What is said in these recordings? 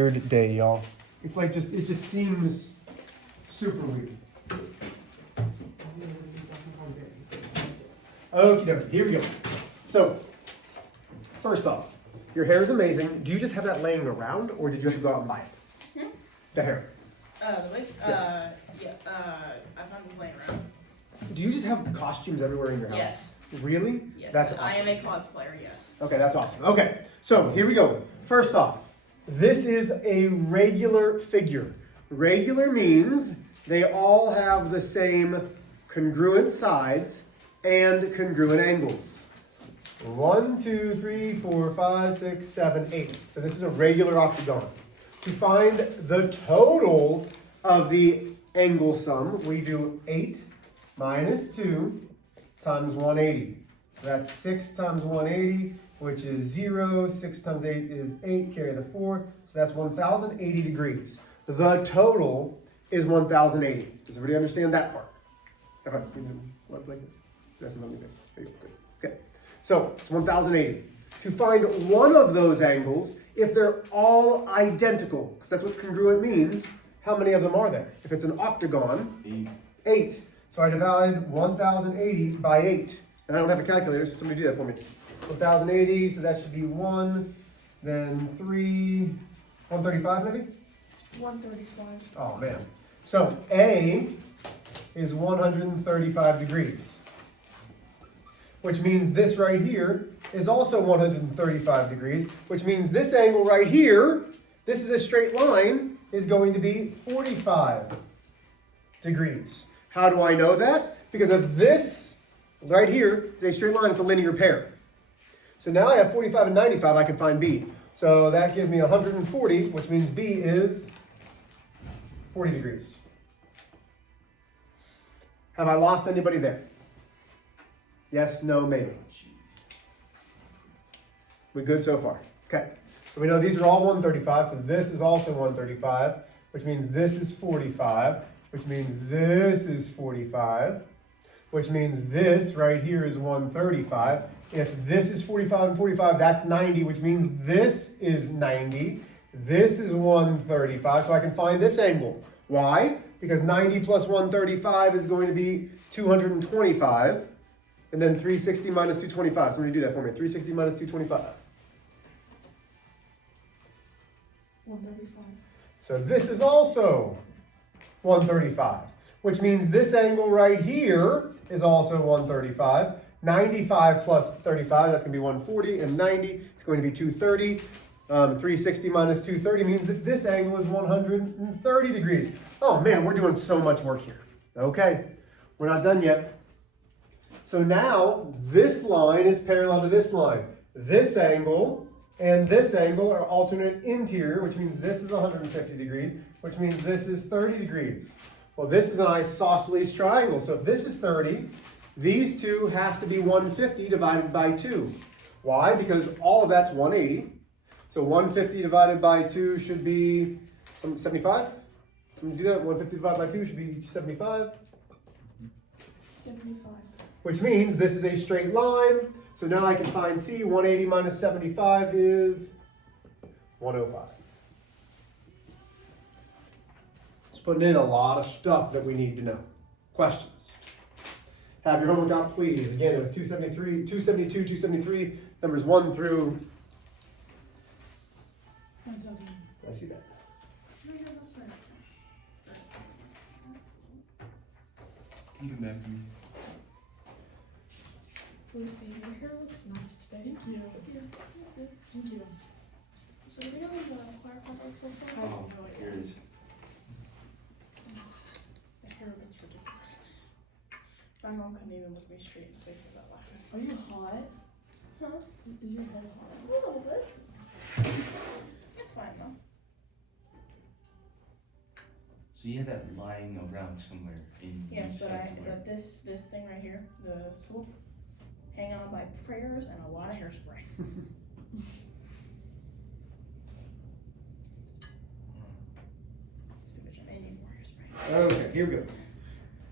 Weird day, y'all. It's like it just seems super weird. Okie dokie, here we go. So, first off, your hair is amazing. Do you just have that laying around, or did you have to go out and buy it? The hair. The wig? I found this laying around. Do you just have costumes everywhere in your house? Yes. Really? Yes. That's I awesome. am a cosplayer, yes. Okay, that's awesome. Okay, so here we go. First off, this is a regular figure. Regular means they all have the same congruent sides and congruent angles. 1, 2, 3, 4, 5, 6, 7, 8. So this is a regular octagon. To find the total of the angle sum, we do 8 minus 2 times 180. That's 6 times 180, which is 0. 6 times 8 is 8, carry the 4. So that's 1,080 degrees. The total is 1,080. Does everybody understand that part? Okay, like this. That's another base. There you go. Good. Okay. So it's 1,080. To find one of those angles, if they're all identical, because that's what congruent means, how many of them are there? If it's an octagon, 8. So I divide 1,080 by 8. And I don't have a calculator, so somebody do that for me. 1,080, so that should be 1, then 3, 135 maybe? 135. Oh man. So A is 135 degrees. Which means this right here is also 135 degrees, which means this angle right here, this is a straight line, is going to be 45 degrees. How do I know that? Because of this right here is a straight line, it's a linear pair. So now I have 45 and 95, I can find B. So that gives me 140, which means B is 40 degrees. Have I lost anybody there? Yes, no, maybe. We good so far? Okay. So we know these are all 135, so this is also 135, which means this is 45, which means this is 45, which means this right here is 135. If this is 45 and 45, that's 90, which means this is 90. This is 135, so I can find this angle. Why? Because 90 plus 135 is going to be 225. And then 360 minus 225. Somebody do that for me. 360 minus 225. 135. So this is also 135, which means this angle right here is also 135. 95 plus 35, that's going to be 140, and 90 is going to be 230. 360 minus 230 means that this angle is 130 degrees. Oh man, we're doing so much work here. Okay, we're not done yet. So now this line is parallel to this line. This angle and this angle are alternate interior, which means this is 150 degrees, which means this is 30 degrees. Well, this is an isosceles triangle. So if this is 30, these two have to be 150 divided by 2. Why? Because all of that's 180. So 150 divided by 2 should be 75. Somebody do that. 150 divided by 2 should be 75. 75. Which means this is a straight line. So now I can find C. 180 minus 75 is 105. Just putting in a lot of stuff that we need to know. Questions? Have your homework out, please. Again, it was 273, 272, 273, numbers 1 through... I see that. Can you come back to me? Lucy, your hair looks nice today. Thank you. Thank you. So do we know the choir profile? I have no idea. Here it is. The hair looks ridiculous. My mom couldn't even look me straight in the face without laughing. Are you hot? Huh? Is your head hot? A little bit. It's fine though. So you had that lying around somewhere in Yes, you but said where? but this thing right here, the swoop, hang on by prayers and a lot of hairspray. I need more hairspray. Okay, here we go.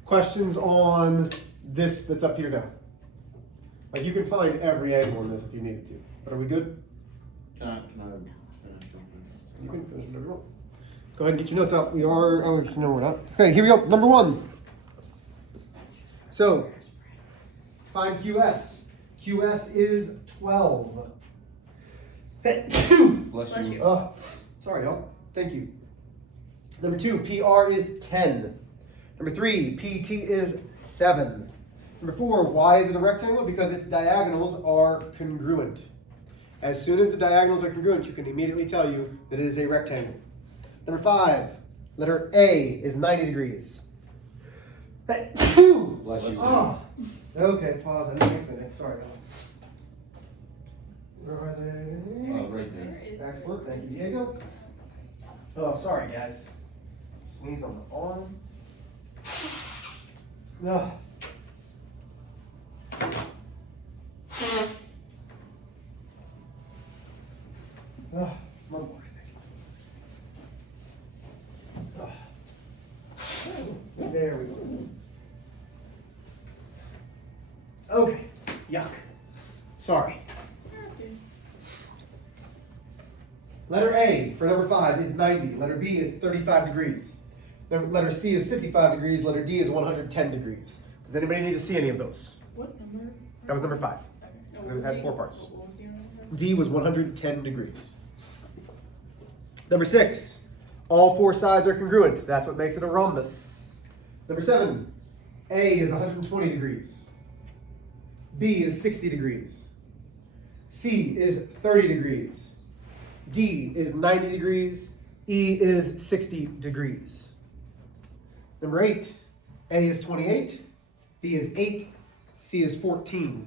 Questions on this that's up here now? Like you can find every angle in this if you needed to. But are we good? Can I You can finish whatever you want. Go ahead and get your notes out. We are, oh, no, we're not. Okay, here we go. Number 1. So, find QS. QS is 12. Bless you. Sorry, y'all. Thank you. Number 2, PR is 10. Number 3, PT is 7. Number 4, why is it a rectangle? Because its diagonals are congruent. As soon as the diagonals are congruent, you can immediately tell you that it is a rectangle. Number 5, letter A is 90 degrees. 2. Bless you. Oh. Okay, pause. I didn't get to the next. Sorry. Oh, right there. Where is Excellent. Thank you, Diego. Oh, sorry, guys. Sneezed on the arm. Ugh. One more, there we go. Okay, yuck. Sorry. Letter A for number 5 is 90. Letter B is 35 degrees. Letter C is 55 degrees. Letter D is 110 degrees. Does anybody need to see any of those? What number? That was number 5. Okay. Because it had 4 parts. What was the other number? D was 110 degrees. Number 6, all 4 sides are congruent. That's what makes it a rhombus. Number 7, A is 120 degrees. B is 60 degrees. C is 30 degrees. D is 90 degrees. E is 60 degrees. Number 8, A is 28. B is 8. C is 14.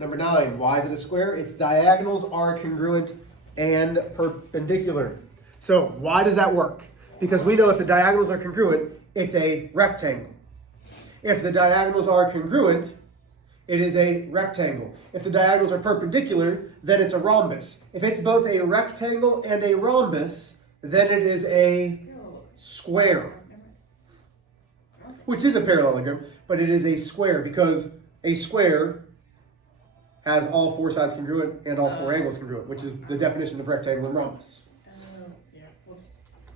Number 9, why is it a square? Its diagonals are congruent and perpendicular. So why does that work? Because we know if the diagonals are congruent, it's a rectangle. If the diagonals are congruent, it is a rectangle. If the diagonals are perpendicular, then it's a rhombus. If it's both a rectangle and a rhombus, then it is a square, which is a parallelogram, but it is a square because a square has all 4 sides congruent and all 4 angles congruent, which is the definition of rectangle and rhombus. Yeah. Whoops.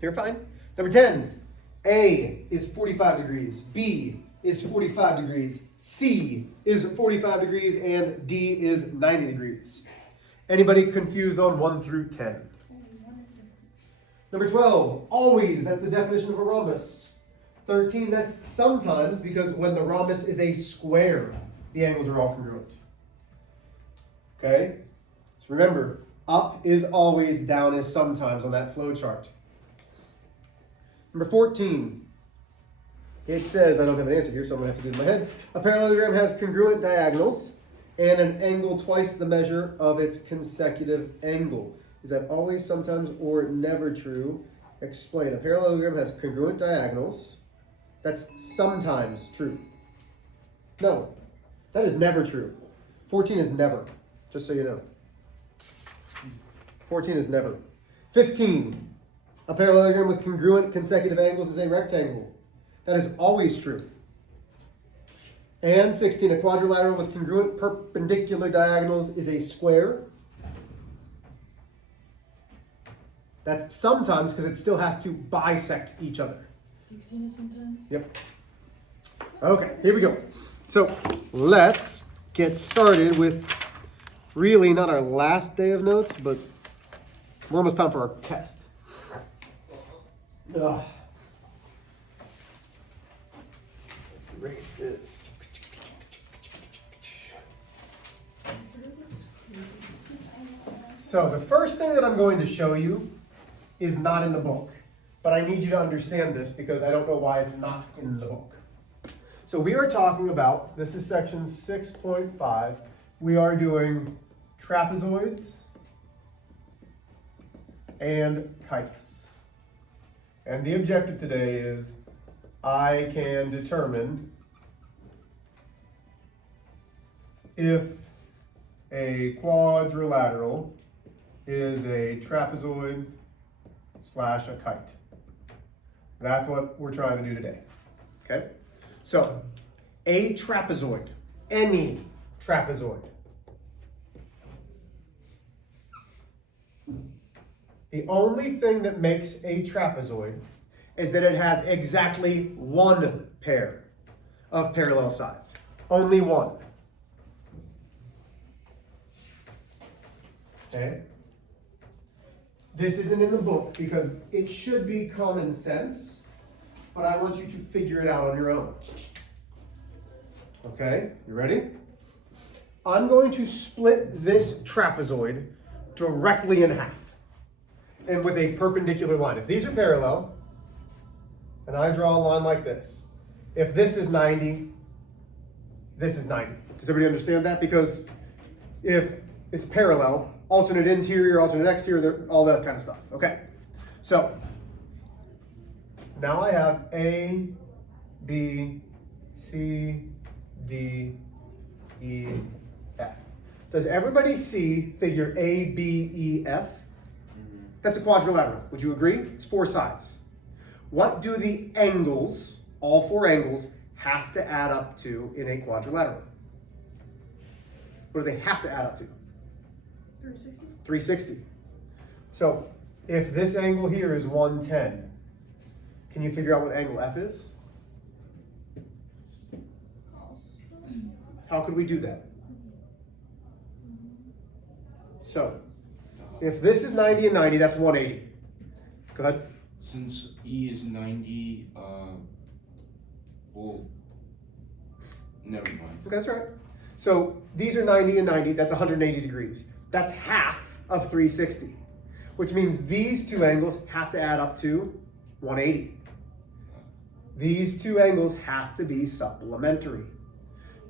You're fine. Number 10, A is 45 degrees, B is 45 degrees, C is 45 degrees, and D is 90 degrees. Anybody confused on 1 through 10? Number 12, always, that's the definition of a rhombus. 13, that's sometimes, because when the rhombus is a square, the angles are all congruent. Okay? So remember, up is always, down is sometimes on that flow chart. Number 14, it says, I don't have an answer here, so I'm going to have to do it in my head. A parallelogram has congruent diagonals and an angle twice the measure of its consecutive angle. Is that always, sometimes, or never true? Explain. A parallelogram has congruent diagonals. That's sometimes true. No, that is never true. 14 is never, just so you know. 14 is never. 15, a parallelogram with congruent consecutive angles is a rectangle. That is always true. And 16, a quadrilateral with congruent perpendicular diagonals is a square. That's sometimes because it still has to bisect each other. 16 is sometimes? Yep. Okay, here we go. So let's get started with really not our last day of notes, but we're almost time for our test. Ugh. Erase this. So the first thing that I'm going to show you is not in the book, but I need you to understand this because I don't know why it's not in the book. So we are talking about, this is section 6.5, we are doing trapezoids and kites. And the objective today is I can determine if a quadrilateral is a trapezoid / a kite. That's what we're trying to do today. Okay? So, a trapezoid, any trapezoid, The only thing that makes a trapezoid is that it has exactly one pair of parallel sides. Only one. Okay? This isn't in the book because it should be common sense, but I want you to figure it out on your own. Okay, you ready? I'm going to split this trapezoid directly in half and with a perpendicular line. If these are parallel, and I draw a line like this, if this is 90, this is 90. Does everybody understand that? Because if it's parallel, alternate interior, alternate exterior, all that kind of stuff. Okay, so now I have A, B, C, D, E, F. Does everybody see figure A, B, E, F? That's a quadrilateral. Would you agree? It's 4 sides. What do the angles, all 4 angles, have to add up to in a quadrilateral? What do they have to add up to? 360. 360. So if this angle here is 110, can you figure out what angle F is? How could we do that? So if this is 90 and 90, that's 180. Go ahead. Since E is 90, well, never mind. Okay, that's right. So these are 90 and 90, that's 180 degrees. That's half of 360, which means these 2 angles have to add up to 180. These 2 angles have to be supplementary.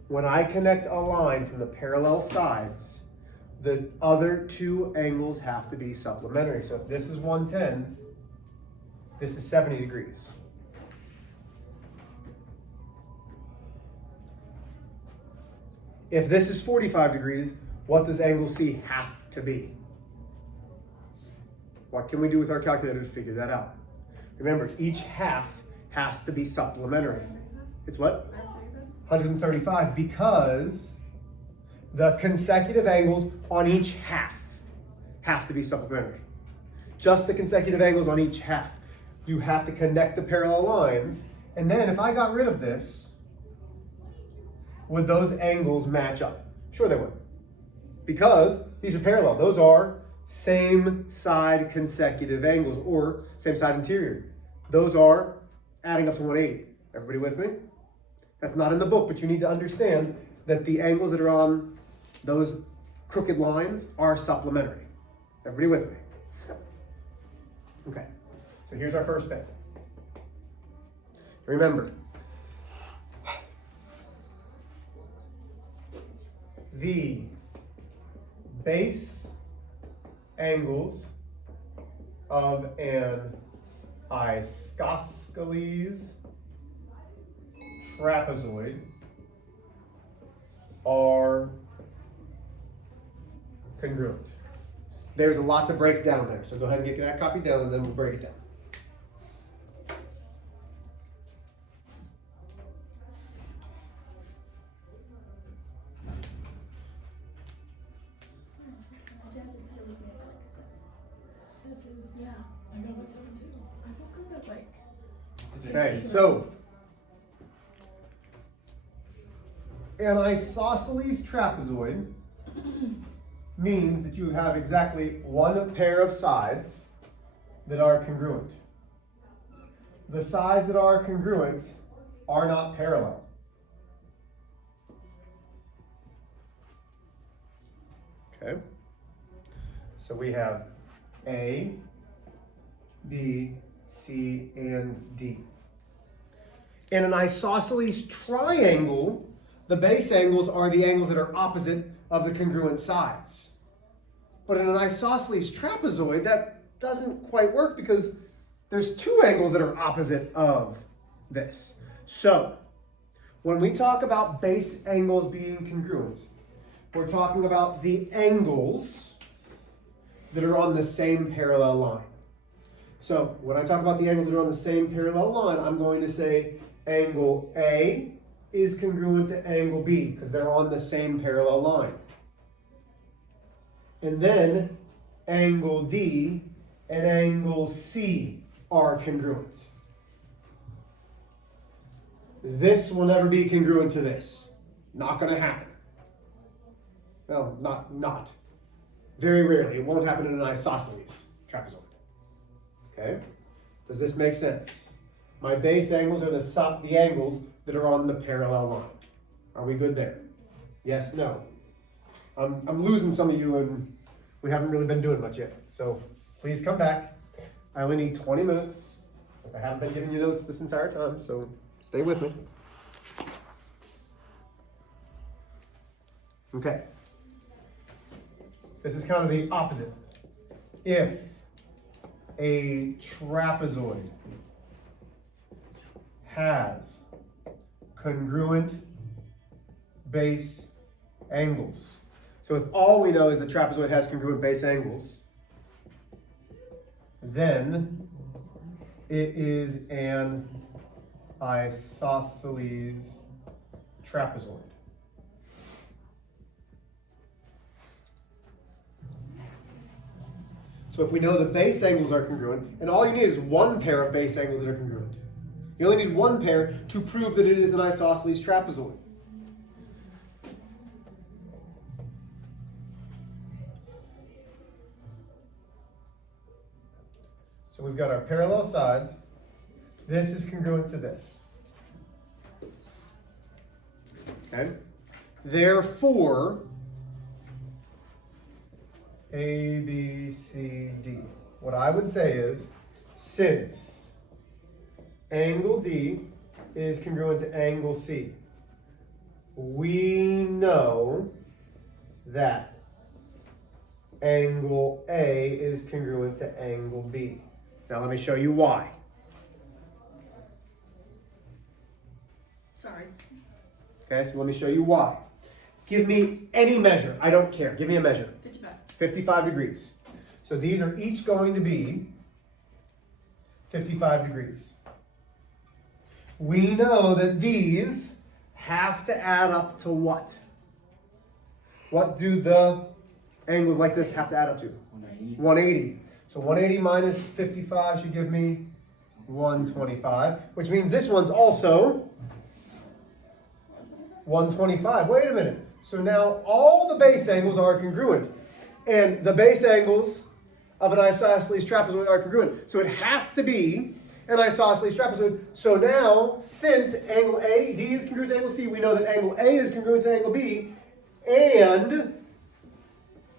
When I connect a line from the parallel sides, the other 2 angles have to be supplementary. So if this is 110, this is 70 degrees. If this is 45 degrees, what does angle C have to be? What can we do with our calculator to figure that out? Remember, each half has to be supplementary. It's what? 135, because the consecutive angles on each half have to be supplementary. Just the consecutive angles on each half. You have to connect the parallel lines, and then if I got rid of this, would those angles match up? Sure they would. Because these are parallel. Those are same side consecutive angles, or same side interior. Those are adding up to 180. Everybody with me? That's not in the book, but you need to understand that the angles that are on those crooked lines are supplementary. Everybody with me? Okay, so here's our first thing. Remember, the base angles of an isosceles trapezoid are congruent. There's a lot to break down there, so go ahead and get that copied down and then we'll break it down. My dad just had to leave me at like 7. 7? Yeah. I got up at 7 too. I woke up at like. Okay, so an isosceles trapezoid means that you have exactly one pair of sides that are congruent. The sides that are congruent are not parallel. Okay, so we have A, B, C, and D. In an isosceles triangle, the base angles are the angles that are opposite of the congruent sides. But in an isosceles trapezoid, that doesn't quite work because there's 2 angles that are opposite of this. So, when we talk about base angles being congruent, we're talking about the angles that are on the same parallel line. So, when I talk about the angles that are on the same parallel line, I'm going to say angle A is congruent to angle B because they're on the same parallel line. And then angle D and angle C are congruent. This will never be congruent to this. Not going to happen. Well, not. Very rarely. It won't happen in an isosceles trapezoid. Okay? Does this make sense? My base angles are the angles that are on the parallel line. Are we good there? Yes, no. I'm losing some of you and we haven't really been doing much yet. So please come back. I only need 20 minutes. I haven't been giving you notes this entire time, so stay with me. Okay. This is kind of the opposite. If a trapezoid has congruent base angles. So if all we know is the trapezoid has congruent base angles, then it is an isosceles trapezoid. So if we know the base angles are congruent, and all you need is one pair of base angles that are congruent. You only need one pair to prove that it is an isosceles trapezoid. So we've got our parallel sides. This is congruent to this. Okay? Therefore, A, B, C, D. What I would say is, since angle D is congruent to angle C, we know that angle A is congruent to angle B. Now let me show you why. Sorry. Okay, so let me show you why. Give me any measure. I don't care. Give me a measure. 55. 55 degrees. So these are each going to be 55 degrees. We know that these have to add up to what? What do the angles like this have to add up to? 190. 180. So 180 minus 55 should give me 125, which means this one's also 125. Wait a minute. So now all the base angles are congruent. And the base angles of an isosceles trapezoid are congruent. So it has to be an isosceles trapezoid. So now, since angle AD is congruent to angle C, we know that angle A is congruent to angle B, and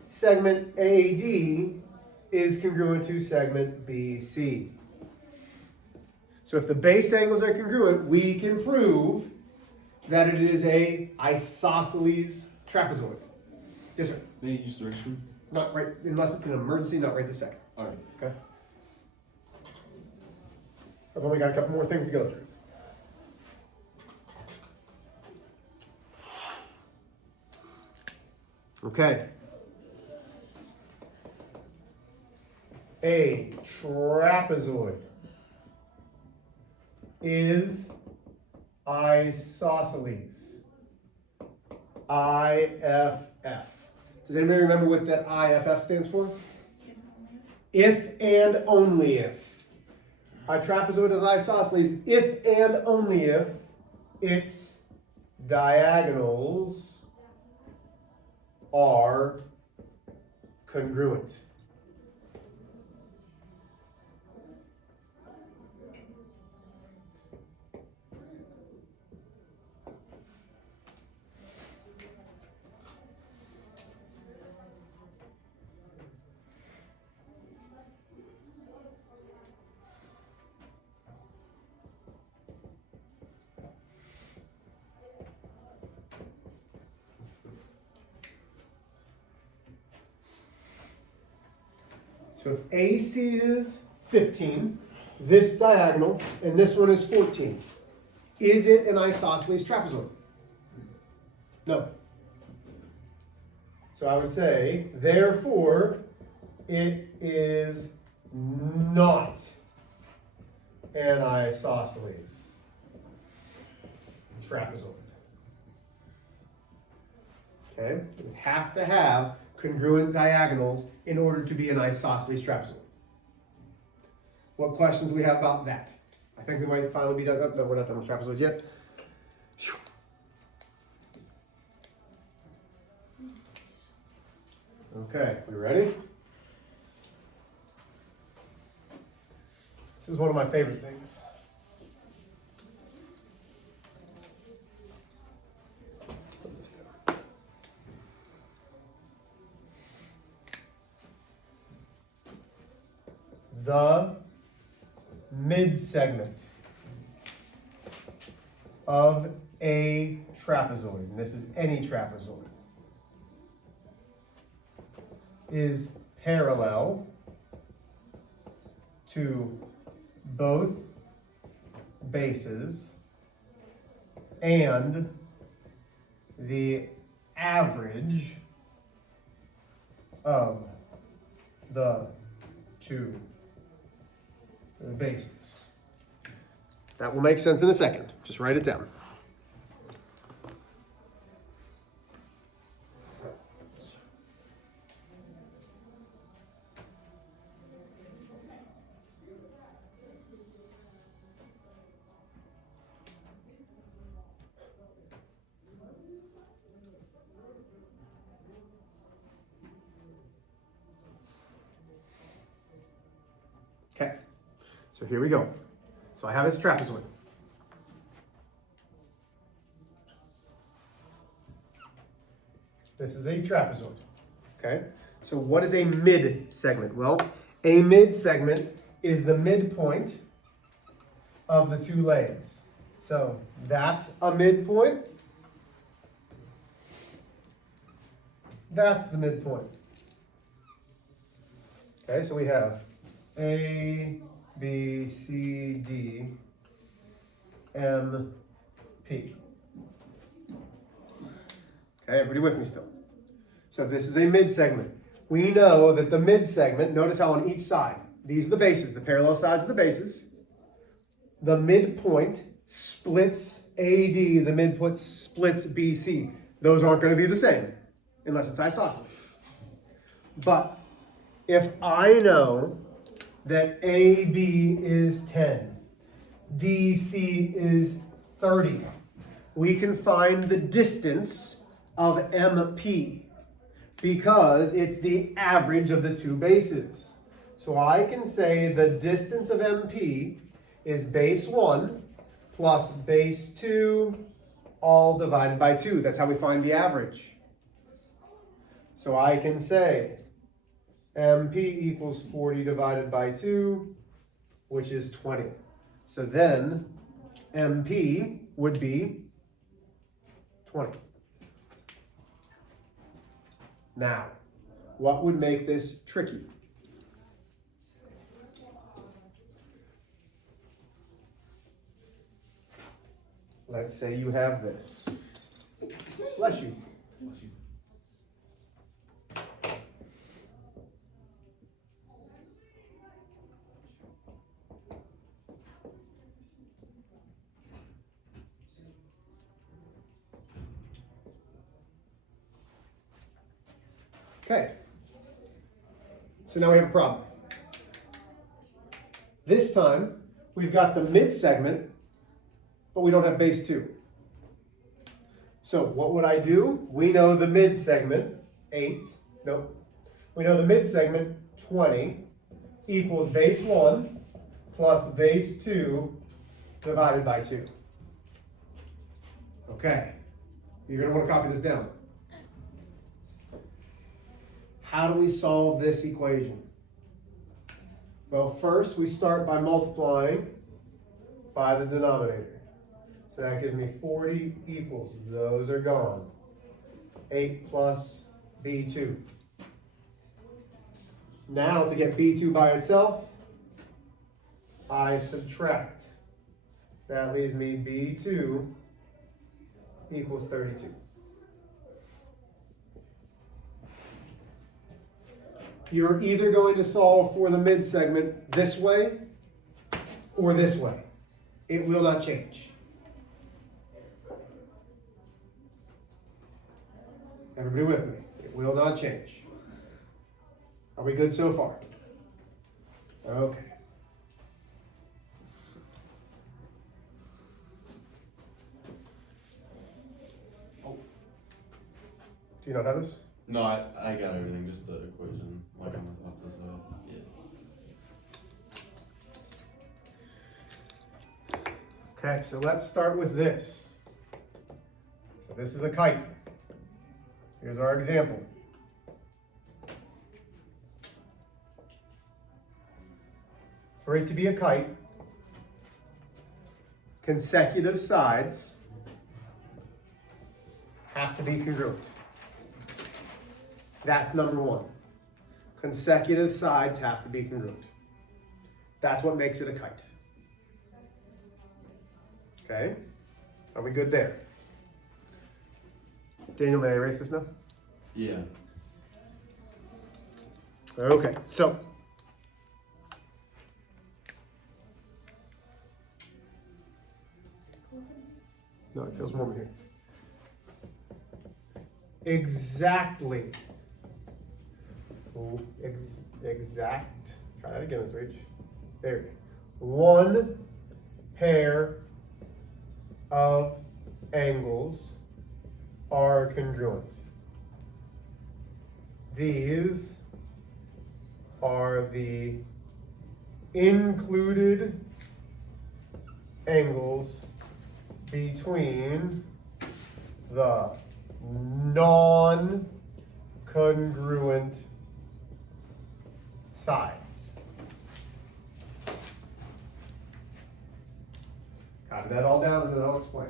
segment AD is congruent to segment BC. So if the base angles are congruent, we can prove that it is a isosceles trapezoid. Yes, sir. May I use the restroom? Not right, unless it's an emergency, not right this second. All right. Okay? I've only got a couple more things to go through. Okay. A trapezoid is isosceles. IFF. Does anybody remember what that IFF stands for? If and only if. A trapezoid is isosceles if and only if its diagonals are congruent. So if AC is 15, this diagonal, and this one is 14, is it an isosceles trapezoid? No. So I would say, therefore, it is not an isosceles trapezoid. Okay? It would have to have congruent diagonals in order to be an isosceles trapezoid. what questions we have about that. I think we might finally be done. Oh, no, we're not done with trapezoids yet. Phew. Okay, we ready? This is one of my favorite things. Put this down. The mid-segment of a trapezoid, and this is any trapezoid, is parallel to both bases and the average of the two bases. That will make sense in a second. Just write it down. Okay, so here we go. So I have this trapezoid. This is a trapezoid. Okay, so what is a mid-segment? Well, a mid-segment is the midpoint of the two legs. So that's a midpoint. That's the midpoint. Okay, so we have A, B, C, D, M, P. Okay, everybody with me still? So this is a mid-segment. We know that the mid-segment, notice how on each side, these are the bases, the parallel sides of the bases. The midpoint splits AD, the midpoint splits BC. Those aren't going to be the same, unless it's isosceles. But if I know that AB is 10, DC is 30, we can find the distance of MP because it's the average of the two bases. So I can say the distance of MP is base 1 plus base 2 all divided by 2. That's how we find the average. So I can say MP equals 40 divided by 2, which is 20. So then MP would be 20. Now, what would make this tricky? Let's say you have this. Bless you. Bless you. Okay. So now we have a problem. This time, we've got the mid-segment, but we don't have base 2. So what would I do? We know the mid-segment, 8. Nope. We know the mid-segment, 20, equals base 1 plus base 2 divided by 2. Okay. You're going to want to copy this down. How do we solve this equation? Well, first we start by multiplying by the denominator. So that gives me 40 equals, those are gone, 8 plus B2. Now to get B2 by itself, I subtract. That leaves me B2 equals 32. You're either going to solve for the mid-segment this way or this way. It will not change. Everybody with me? It will not change. Are we good so far? Okay. Do you not have this? No, I got everything, just the equation. Like on the left side. Yeah. Okay, so let's start with this. So this is a kite. Here's our example. For it to be a kite, consecutive sides have to be congruent. That's number one. Consecutive sides have to be congruent. That's what makes it a kite. Okay? Are we good there? Daniel, may I erase this now? Yeah. Okay, so. No, it feels warm in here. Exactly. Exact. Try that again, Ms. Reach. There we go. One pair of angles are congruent. These are the included angles between the non-congruent sides. Copy that all down and then I'll explain.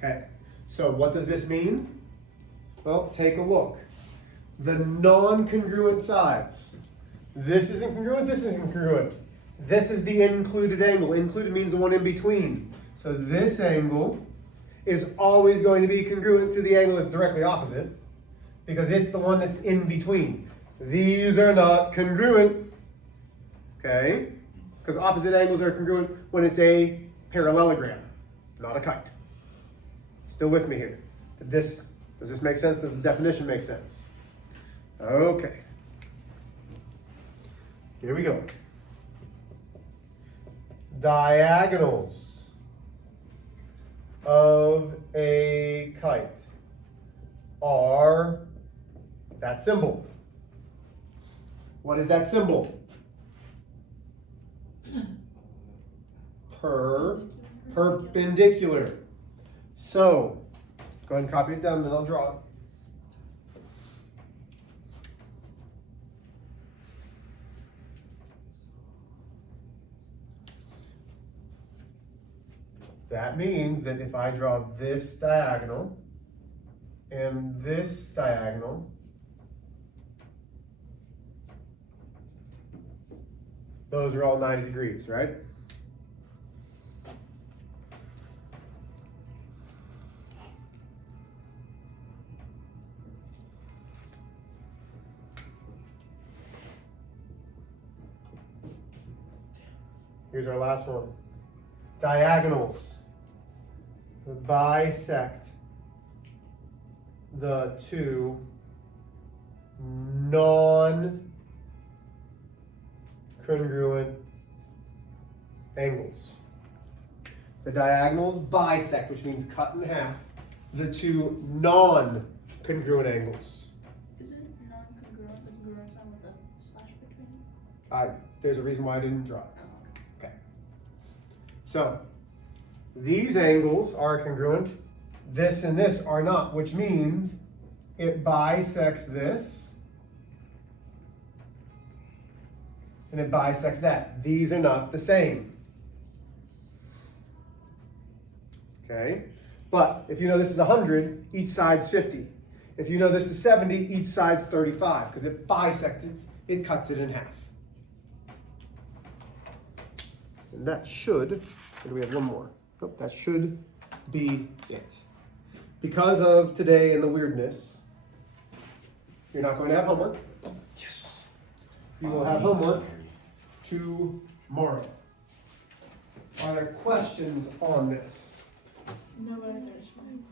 Okay, so what does this mean? Well, take a look. The non-congruent sides. This isn't congruent, this isn't congruent. This is the included angle. Included means the one in between. So this angle is always going to be congruent to the angle that's directly opposite because it's the one that's in between. These are not congruent, okay? Because opposite angles are congruent when it's a parallelogram, not a kite. Still with me here? Does this make sense? Does the definition make sense? Okay. Here we go. Diagonals of a kite are that symbol. What is that symbol? Perpendicular. So, go ahead and copy it down, then I'll draw it. That means that if I draw this diagonal and this diagonal, those are all 90 degrees, right? Here's our last one. Diagonals bisect the two non-congruent angles. The diagonals bisect, which means cut in half, the two non-congruent angles. Is it non-congruent, the congruent sign with the slash between? There's a reason why I didn't draw it. Oh, okay. Okay. So, these angles are congruent. This and this are not, which means it bisects this and it bisects that. These are not the same. Okay? But if you know this is 100, each side's 50. If you know this is 70, each side's 35 because it bisects it, it cuts it in half. And that should, or do we have one more? Nope, that should be it. Because of today and the weirdness, you're not going to have homework. Yes. You will Oh, have that's homework scary. tomorrow. Are there questions on this? No, there's fine.